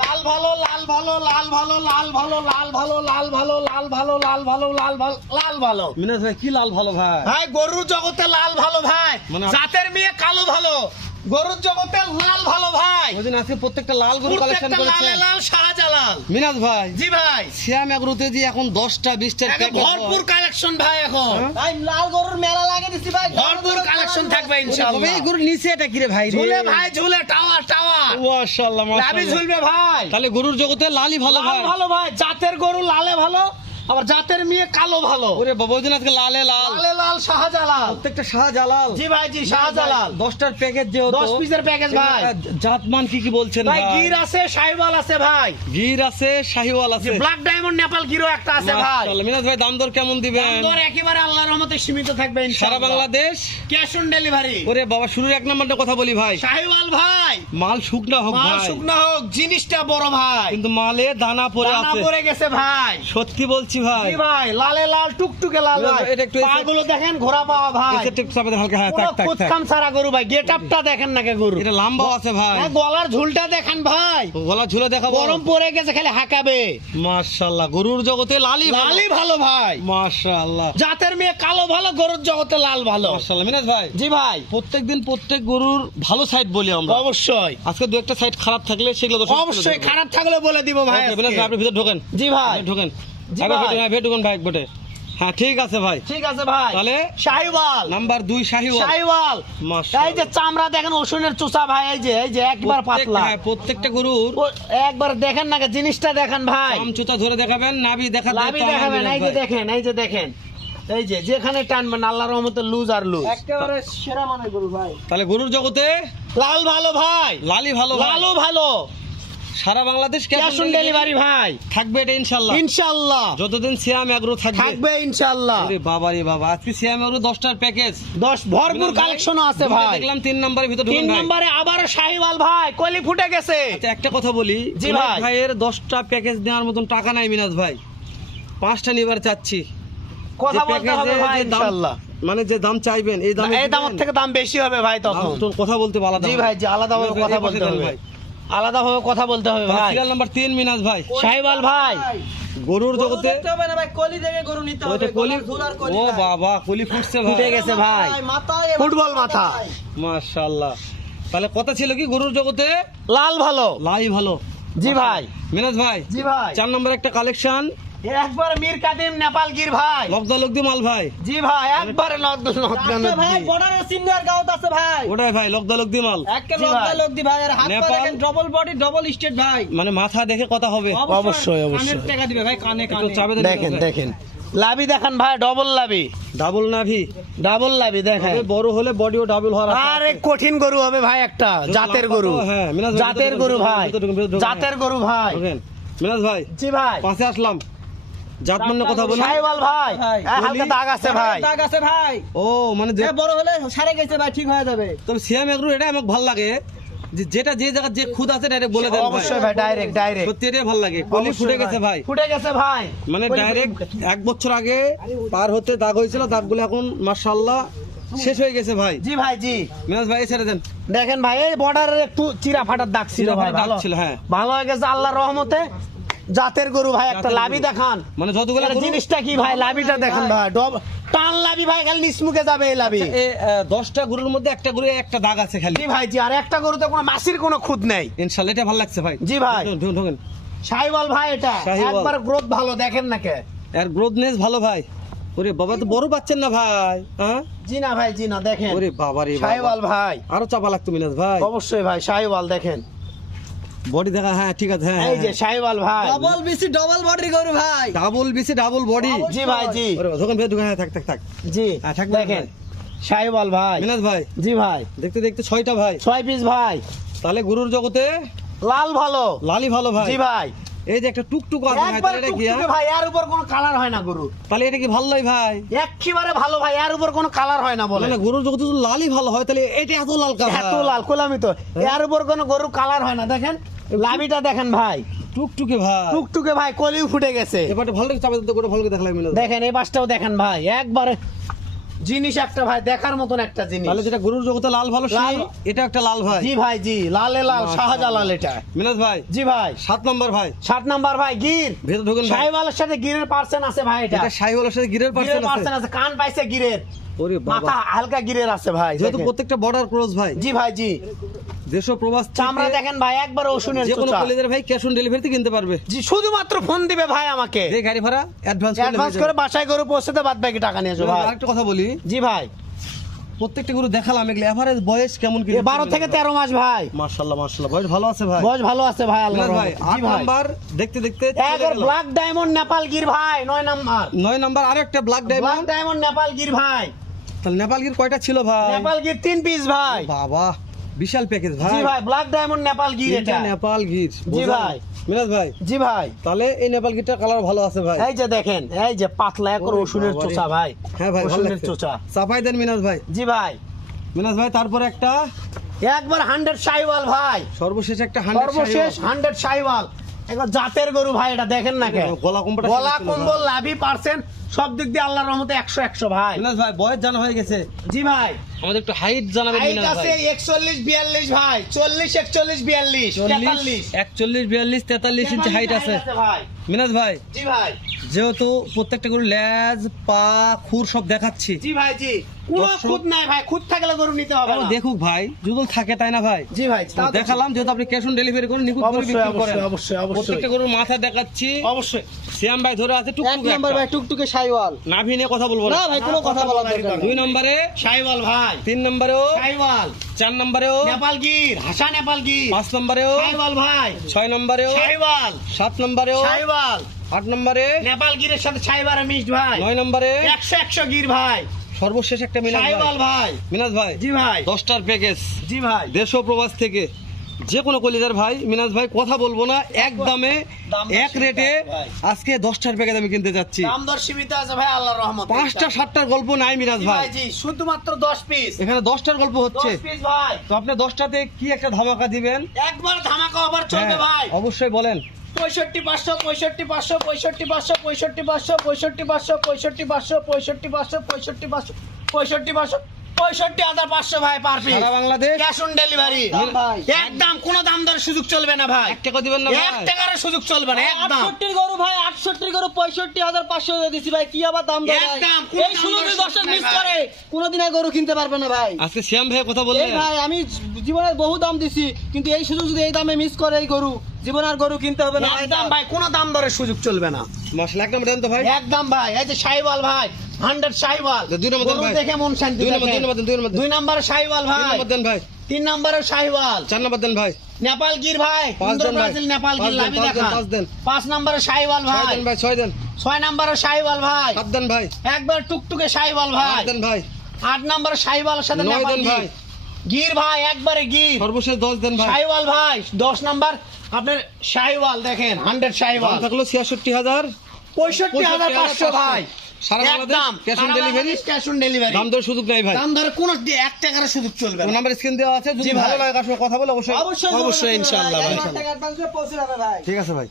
লাল ভালো, লাল ভালো, লাল ভালো, লাল ভালো, লাল ভালো, লাল ভালো, লাল ভালো, লাল ভালো, লাল ভালো, লাল ভালো। মিনাজ ভাই কি লাল ভালো ভাই? ভাই গরুর জগতে লাল ভালো ভাই, মানে জাতের মেয়ে কালো ভালো, গরুর জগতে লাল ভালো ভাই। ওই দিন আজকে প্রত্যেকটা লাল গরু কালেকশন প্রত্যেকটা করেছেন লালে লাল, শাহজালাল। মিনাজ ভাই। জি ভাই, শ্যাম এগ্রোতে যে এখন 10টা 20টা একে ভরপুর কালেকশন ভাই এখন। হ্যাঁ? ভাই লাল গরুর মেলা লাগিয়ে দিছি ভাই, ভরপুর কালেকশন থাকবে তবে ইনশাআল্লাহ। এই গরুর নিচে এটা কি রে ভাই রে? ঝুলে ভাই, ঝুলে টাওয়ার টাওয়ার, মাশাআল্লাহ লাভি মাশাআল্লাহ। ঝুলবে ভাই। তাহলে গরুর জগতে লালই ভালো লাল ভাই। ভালো ভাই, জাতের গরু লালে ভালো, আবার জাতের মেয়ে কালো ভালো। ওরে বাবা ওই দিন আজকে লালে লাল। লালে লাল, শাহজালাল। প্রত্যেকটা শাহজালাল। জি ভাই, জি শাহজালাল। 10টার প্যাকেজ যেহেতু 10 পিসের প্যাকেজ ভাই। জাতমান কি বলছেন ভাই ভাই? গির আছে, শাহিওয়াল আছে ভাই, গির আছে, শাহিওয়াল আছে। ব্ল্যাক ডায়মন্ড নেপাল গিরো একটা আছে ভাই। মাশাআল্লাহ। মিনাজ ভাই দাম দর কেমন দিবেন? দর একেবারে আল্লাহর রহমতে সীমিত থাকবে সারা ইনশাআল্লাহ। Bangladesh cash on delivery. ওরে বাবা শুরুর এক নাম্বারটা কথা বলি ভাই, শাহিওয়াল ভাই, মাল শুকনা হোক মাল ভাই, শুকনা হোক, জিনিসটা বড় ভাই, কিন্তু মালে দানা পড়ে দানা আছে। পড়ে গেছে ভাই। সত্যি বলছি ভাই। জি ভাই, লালে লাল, টুকটুকে লাল না, ভাই। এটা একটু এসে- পাগুলো দেখেন, ঘোড়া পাওয়া ভাই। এসে একটু চাপে দেন হালকা, হ্যাঁ পুরো থাক থাক থাক। কুচকাম সারা গরু ভাই, গেটআপটা দেখেন না কে গরু। এটা লম্বাও আছে ভাই। হ্যাঁ, গলার ঝুলটা দেখেন ভাই, গলা ঝুলে দেখাবো। গরম পড়ে গেছে, খালি হাঁকাবে। মাশাআল্লাহ গরুর জগতে লালই ভালো। লালই ভালো ভাই, মাশাআল্লাহ জাতের মেয়ে কালো ভালো, গরুর জগতে লাল ভালো। মাশাআল্লাহ। মিনাজ ভাই জি ভাই, প্রত্যেকদিন প্রত্যেক গরুর ভালো সাইড বলি আমরা। অবশ্যই আজকে দু একটা সাইড খারাপ থাকলে সেগুলো দর্শক অবশ্যই খারাপ থাকলে বলে দিব ভাই ওকে, মিনাজ আজকে। ভাই আপনি ভিতর ঢোকেন। জি ভাই, ঢোকেন। জি হ্যাঁ, ভাই। ভেতরে, হ্যাঁ, ভেতরে ঢোকেন ভাই একবারে। হ্যাঁ ঠিক আছে ভাই। ঠিক আছে ভাই। তাহলে শাহিওয়াল, নাম্বার 2 শাহিওয়াল। শাহিওয়াল। মাশাআল্লাহ। এই যে চামড়া দেখেন, ওষুনের চোষা ভাই, এই যে একবার পাতলা। হ্যাঁ, প্রত্যেকটা গরুর ও, একবার দেখেন না, জিনিসটা দেখেন ভাই। চামচুতা ধরে দেখাবেন, নাভি দেখাতে লাভি দেখাবেন, এই যে দেখেন, এই যে দেখেন, এই যে যেখানে টানবেন আল্লাহর রহমতে লুজ আর লুজ। একেবারে সেরা মানের গরু ভাই। তাহলে গরুর জগতে লাল ভালো ভাই, লালই ভালো ভাই। লালও ভালো, সারা বাংলাদেশ ক্যাশ অন ডেলিভারি ভাই থাকবে এটা ইনশাআল্লাহ। ইনশাআল্লাহ যতদিন সিয়াম এগ্রো থাকবে। থাকবে ইনশাআল্লাহ। ওরে বাবা রে বাবা, আজকে সিয়াম এগ্রো 10টার প্যাকেজ 10 ভরপুর কালেকশনও আছে ভাই। দেখলাম 3 নম্বরের ভিতর 3 ঢুকেন ভাই। নম্বরে আবারও শাহিওয়াল ভাই, কলি ফুটে গেছে। আচ্ছা একটা কথা বলি, জি মিনাজ ভাই। ভাইয়ের 10টা প্যাকেজ নেওয়ার মতন টাকা নাই মিনাজ ভাই, 5টা নিবার চাচ্ছি। কথা যে বলতে হবে প্যাকেজে ভাই যে দাম- ইনশাআল্লাহ। মানে যে দাম চাইবেন এই দামে এই দামের থেকে দাম বেশি হবে ভাই তখন। কথা বলতে আলাদা জি হবে। ভাই, জি আলাদাভাবে মিনাজ ভাই, কথা এই পাশে বলতে দেন হবে, ভাই। আলাদাভাবে কথা বলতে হবে ভাই। সিরিয়াল নাম্বার 3 মিনাজ ভাই। শাহিওয়াল ভাই, গরুর গরু জগতে দেখতে হবে না ভাই, কলি দেখে গরু নিতে হবে। ওইটা কলি। গলার ঝুল আর কলি ও ভাই। বাবা কলি ফুটছে ভাই। ফুটে গেছে ভাই, মাথায় ফুটবল মাথা। মাশাআল্লাহ। তাহলে কথা ছিল কি গরুর জগতে লাল ভালো। লাই ভালো। জি ভাই, মিনাজ ভাই জি ভাই। 4 নম্বর একটা কালেকশন একবার মীর কাদিম নেপাল গির ভাই। লব্দা লব্দি মাল ভাই। জি ভাই, একবারে আছে ভাই, বর্ডারের সিনিয়র গাউত আছে ভাই। ওটাই ভাই লব্দা লব্দি মাল। একে জি লগ্দা ভাই। লগ্দি ভাই, আর হাত পা নেপাল। দেখেন, ডবল বডি ডবল স্টেট ভাই। মানে মাথা দেখে কথা হবে। অবশ্যই, অবশ্যই। কানের টাকা দিবে ভাই, কানে একটু কানে। চাপে দেন দেখেন মিনাজ ভাই। দেখেন, লাভি দেখেন ভাই, ডবল লাভি, ডাবল নাভি। ডাবল লাভি দেখেন। তবে বড় হলে বডিও ডাবল হওয়ার আশা আরে আছে। কঠিন গরু হবে ভাই, একটা জাতের গরু। হ্যাঁ, মিনাজ ভাই, জাতের ভিতরে গরু ঢুকেন, ভাই, ভিতরে ঢুকেন, ভিতরে ঢুকেন। জাতের গরু ভাই। ঢোকেন। মিনাজ ভাই জি ভাই, পাশে আসলাম, জাতমান্য কথা বলি। শাহিওয়াল ভাই, ভাই। হালকা দাগ আছে ভাই। দাগ আছে ভাই। ও মানে যে- এ বড় হলে সারে গেছে ভাই, ঠিক হয়ে যাবে। তবে সিয়াম এগ্রো এটা আমাকে ভালো লাগে, যে যেটা যে জায়গা যে খুদ আছে ডাইরেক্ট বলে দেন ভাই। অবশ্যই ভাই, ডাইরেক্ট ডাইরেক্ট। সত্যি এটাই ভালো লাগে। কলি ফুটে গেছে ভাই। ফুটে গেছে ভাই, মানে ডাইরেক্ট 1 বছর আগে পার হতে দাগ হয়েছিল, দাগগুলো এখন মাশাআল্লাহ শেষ হয়ে গেছে ভাই। জি ভাই, জি মিনাজ ভাই ছেড়ে দেন। দেখেন ভাই, এই বর্ডারের একটু চিরা ফাটার দাগ ছিল চিরা ভাই, ফাটার দাগ ভালো ছিল, হ্যাঁ। ভালো হয়ে গেছে আল্লাহর রহমতে। জাতের গরু ভাই, একটা জাতের লাভি গরু। দেখান। মানে যতগুলো এটা গরু- জিনিসটা কি ভাই, লাভিটা দেখেন ভাই, টান লাভি ভাই, খালি নিসমুখে যাবে এই লাভি। এ 10টা গরুর মধ্যে একটা গরু একটা দাগ আছে খালি। জি ভাই, জি, আর একটা গরুতে কোনো মাসির কোনো খুদ নেই। ইনশাআল্লাহ এটা ভালো লাগছে ভাই। জি ভাই। ঢোকেন, ঢোকেন। শাহিওয়াল ভাই, এটা শাহিওয়াল। একবার গ্রোথ ভালো, দেখেন না কে। এর গ্রোথনেস ভালো ভাই। ওরে বাবা তো বড় পাচ্ছেন না ভাই, হ্যাঁ? জি না ভাই, জি না, দেখেন ওরে বাবা রে বাবা। শাহিওয়াল ভাই, আরো চাপা লাগতো মিনাজ ভাই। অবশ্যই ভাই, শাহিওয়াল দেখেন। বডি দেখা, হ্যাঁ ঠিক আছে, হ্যাঁ। এই যে শাহিওয়াল ভাই, ডবল বেশি ডবল বডির গরু ভাই। ডাবল বেশি ডাবল বডি। জি ভাই, জি ওরে ঢোকেন ভাই, ঢোকেন, হ্যাঁ থাক থাক থাক। জি হ্যাঁ, থাকবে দেখেন ভাই। শাহিওয়াল ভাই। মিনাজ ভাই জি ভাই, দেখতে দেখতে 6টা ভাই। 6 পিস ভাই, তাহলে গরুর জগতে লাল ভালো। লালি ভালো ভাই। জি ভাই, এই যে একটা টুকটুক আছে ভাই, একবার তাহলে এটা কি, টুকটুকে হ্যাঁ? ভাই, এর উপর কোনো কালার হয় না গরু। তাহলে এটা কি ভালোই ভাই? একেবারে ভালো ভাই, এর উপর কোনো কালার হয় না বলে। মানে গরুর জগতে যদি লালি ভালো হয় তাহলে এটা এত লাল কালার। এত লাল কোলামি তো, এর উপর কোনো গরু কালার হয় না। দেখেন লাভিটা দেখেন ভাই, টুকটুকে ভাই। টুকটুকে ভাই, কলিও ফুটে গেছে। এবারে ভালো করে চাপা দিতে, গোটা ভালো করে দেখলাম মিনাজ। দেখেন এই পাশটাও দেখেন ভাই, একবারে জিনিস একটা ভাই, দেখার মতন একটা জিনিস। তাহলে যেটা গরুর জগতে লাল ভালো সেই লাল। এটা একটা লাল ভাই। জি ভাই, জি, লালে লাল, মাশাআল্লাহ। শাহজালাল এটা। মিনাজ ভাই জি ভাই, 7 নম্বর ভাই, 7 নাম্বার ভাই, গির। ভেতর ঢুকেন ভাই। শাহিওয়ালের সাথে গিরের পার্সেন্ট আছে ভাই, এটা এটা শাহিওয়ালের সাথে গিরের গিরের পার্সেন্ট আছে। পার্সেন্ট আছে, কান পাইছে গিরের, ওরে মাথা বাবা, হালকা গিরের আছে ভাই। যেহেতু দেখেন। প্রত্যেকটা বর্ডার ক্রস ভাই, জি ভাই, জি, দেশ ও প্রবাস চামড়া থেকে দেখেন ভাই, একবার ওষুনের যে কোনো চোচা। কলিদের ভাই ক্যাশ অন ডেলিভারিতে কিনতে পারবে। জি, শুধুমাত্র ফোন দিবে ভাই আমাকে, যে গাড়ি ভাড়া অ্যাডভান্স অ্যাডভান্স করে বাসায় গরু পৌঁছাতে, বাদ বাকি টাকা নিয়ে যাবো ভাই। আরেকটা কথা বলি, জি ভাই, প্রত্যেকটা গরু দেখালাম, এগুলো এভারেজ বয়স কেমন কি? 12 থেকে 13 মাস ভাই, মাশাআল্লাহ মাশাআল্লাহ, বয়স ভালো আছে ভাই। বয়স ভালো আছে ভাই, আল্লাহর মিনাজ ভাই রহমতে। 8 জি ভাই, নাম্বার দেখতে দেখতে একবার ব্ল্যাক ডায়মন্ড নেপাল গির ভাই, 9 নাম্বার 9 নাম্বার আরো একটা black black diamond. Diamond Nepal Gir ভাই, তাহলে নেপাল গির কয়টা ছিল ভাই? নেপাল গির 3 পিস ভাই। বাবা বিশাল প্যাকেজ জি ভাই। ভাই, ব্ল্যাক ডায়মন্ড নেপাল গির এটা এটা। নেপাল গির। জি বোঝা? ভাই। মিনাজ ভাই জি ভাই, তাহলে এই নেপাল গিরটা কালার ভালো আছে ভাই। এই যে দেখেন, এই যে পাতলা একর ওরে ওষুনের বাবারে। চোচা ভাই। হ্যাঁ ভাই ভালো ওষুনের লাগছে। চোচা। চাপাই দেন মিনাজ ভাই। জি ভাই, মিনাজ ভাই তারপরে একটা একবার 100 শাহিওয়াল ভাই, সর্বশেষ একটা 100 সর্বশেষ 100 শাহিওয়াল, একবার জাতের গরু ভাই, এটা দেখেন না কে, গলা কম্পাটা গলা কম্বল লাভি পার্সেন্ট সব দিক দিয়ে আল্লাহর রহমতে 100 ভাই। মিনাজ ভাই বয়স জানা হয়ে গেছে, জি ভাই, আমাদের একটু হাইট জানাবেন হাইট মিনাজ আছে ভাই। 41 42 ভাই, 40 41 42 43 41 42 43 ইঞ্চি হাইট আছে ভাই। মিনাজ ভাই। জি ভাই, যেহেতু প্রত্যেকটা গরু লেজ পা খুর সব দেখাচ্ছি, জি ভাই, জি, কোনো দর্শক- খুদ নাই ভাই, খুদ থাকলে গরু নিতে হবে তাও না। দেখুক ভাই, যদি থাকে তাই না ভাই। জি ভাই, তাও তো দেখালাম, যেহেতু আপনি ক্যাশ অন ডেলিভারি করেন, নিখুঁত করে অবশ্যই, বিক্রি করেন। অবশ্যই, অবশ্যই, অবশ্যই। প্রত্যেকটা গরুর মাথা দেখাচ্ছি, অবশ্যই। শ্যাম ভাই ধরে আছে 1 টুকটুকে নাম্বার ভাই, টুকটুকে শাইওয়াল। নাভি নিয়ে কথা বলবো না না। ভাই, কোনো কথা বলার দরকার নেই। 2 নম্বরে, শাহিওয়াল ভাই, 3 নম্বরেও, শাহিওয়াল, 4 নম্বরেও, নেপাল গির, হাসা নেপাল গির, 5 নম্বরেও, শাহিওয়াল ভাই, 6 নম্বরেও, শাহিওয়াল, 7 নম্বরেও, শাহিওয়াল, 8 নম্বরে, নেপাল গিরের সাথে শাহিওয়াল মিক্সড ভাই, 9 নম্বরে, 100 গির ভাই, সর্বশেষ একটা মিনাজ শাহিওয়াল ভাই। ভাই। মিনাজ ভাই জি ভাই, 10টার প্যাকেজ, জি ভাই, দেশ ও প্রবাস থেকে যে কোনো কলিজার ভাই। মিনাজ ভাই কথা বলবো না, এক দামে দাম দর এক সীমিত রেটে আছে ভাই। আজকে 10টার প্যাকেজ আমি কিনতে যাচ্ছি। দাম দর সীমিত আছে ভাই, আল্লাহর রহমতে। 5টা 7টার গল্প নাই মিনাজ জি ভাই, ভাই, জি, শুধুমাত্র 10 পিস, এখানে 10টার গল্প হচ্ছে। 10 পিস ভাই, তো আপনি 10টাতে কি একটা ধামাকা দিবেন? একবার ধামাকা অফার চলবে হ্যাঁ, ভাই। অবশ্যই বলেন। 65 500 65 500 65 500 65 500 65 500 65 500 65 500 65 500 65 500 65,500 ভাই পার পিস, সারা বাংলাদেশ ক্যাশ অন ডেলিভারি। দাম ভাই। একদম কোনো দাম দরের সুযোগ চলবে না ভাই, 1 টাকা দিবেন না 1 ভাই? টাকার সুযোগ চলবে না, একদম 68 গরু ভাই, 68 গরু 65,500 দিয়ে দিছি ভাই, কি আবার দাম দেয় ভাই? একদম, কোনো এই দাম সুযোগ দর যদি দর্শক নাই মিস ভাই। করে, কোনোদিন আর গরু কিনতে পারবে না ভাই। আজকে শ্যাম ভাই কথা এই বললেন। ভাই, আমি জীবনে বহু দাম দিছি, কিন্তু এই সুযোগ যদি এই দামে মিস করে এই গরু, জীবন আর গরু কিনতে হবে না ভাই। একদম ভাই, কোনো দাম দরের সুযোগ চলবে না, মাশাআল্লাহ, এক নম্বর দেন তো ভাই। একদম ভাই। এই যে শাহিওয়াল ভাই, 100 শাহিওয়াল, দুই নম্বর দেন গরু ভাই। দেখে মন শান্তি। 2 নম্বর, 2 নম্বর দেন, 2 নম্বর দেন। 2 নম্বরে শাহিওয়াল 3 ভাই, নম্বর দেন ভাই। 3 নম্বরে শাহিওয়াল, 4 নম্বর দেন ভাই। নেপাল গির ভাই, 5 সুন্দর দেন ভাই। ব্রাজিল নেপাল 5 গির দেন, লাভি 5 দেন, দেখা। 5 দেন। 5 নম্বরে শাহিওয়াল 6 ভাই, দেন ভাই, 6 দেন। 6 নম্বরে শাহিওয়াল ভাই, 7 দেন ভাই। একবার টুকটুকে শাহিওয়াল ভাই, 8 দেন ভাই। 8 নম্বরে শাহিওয়ালের সাথে 9 নেপাল দেন গির, ভাই। গির ভাই, একবারে গির, সর্বশেষ 10 দেন ভাই। শাহিওয়াল ভাই, 10 নম্বর আপনার শাহিওয়াল দেখেন, 100 শাহিওয়াল, দাম থাকলো 66,000, 65,500 ভাই, সারা বাংলাদেশ একদম cash on delivery, cash on delivery. দাম দর সুযোগ নাই ভাই। দাম ধরে কোনো 1 টাকার সুযোগ চলবে না। নাম্বার স্ক্রিন দেওয়া আছে, যদি জি ভাই। ভালো লাগে কার সঙ্গে কথা বলে অবশ্যই। অবশ্যই অবশ্যই, ইনশাআল্লাহ ভাই। টাকা অ্যাডভান্স করে পৌঁছে যাবে ভাই। ঠিক আছে ভাই।